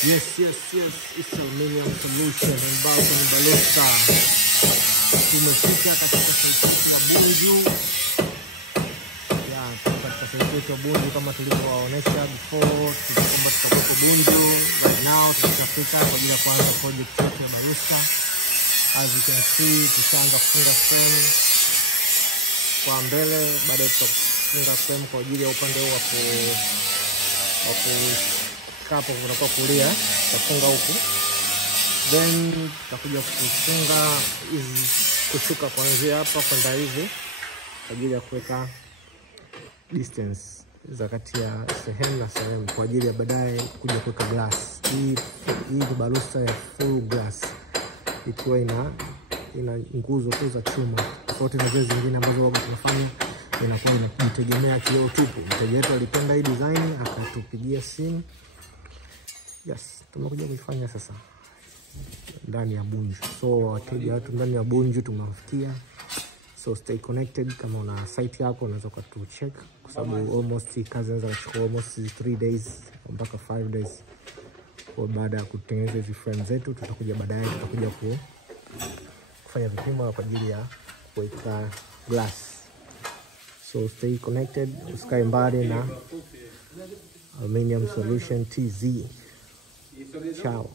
Yes, it's Aluminium Solution and Balcony Baluster. Tumefika katika site ya Bunju. Ya, katika site ya Bunju kama tulivyowaonesha before, tulikwamba tutakuwa Bunju. Right now tutafika kwa ajili ya kuanza project yetu ya baluster. As you can see, tutaanza kufunga frame kwa mbele, baadaye tutafunga frame kwa ajili ya upande wa hapo kunakuwa kulia, tutafunga huku, then tutakuja kufunga hizi kushuka kuanzia hapa kwenda hivi kwa ajili ya kuweka distance za kati ya sehemu na sehemu kwa ajili ya baadaye kuja kuweka glass. Hii ni baluster ya full glass, ikiwa ina nguzo tu za chuma, tofauti na zile zingine ambazo waga tunafanya inakuwa inajitegemea kioo tupu. Mteja wetu alipenda hii design akatupigia simu. Yes, tumekuja kuifanya sasa ndani ya Bunju. So wateja wetu ndani ya Bunju tumewafikia. So stay connected. Kama una site yako unaweza kutucheck kwa sababu almost kazi inaweza kuchukua almost 3 days mpaka 5 days. Kwa baada ya kutengeneza hizi frame zetu tutakuja baadaye kufanya vipimo kwa ajili ya kuweka glass. So stay connected, usikae mbali na Aluminium Solution TZ. Ciao.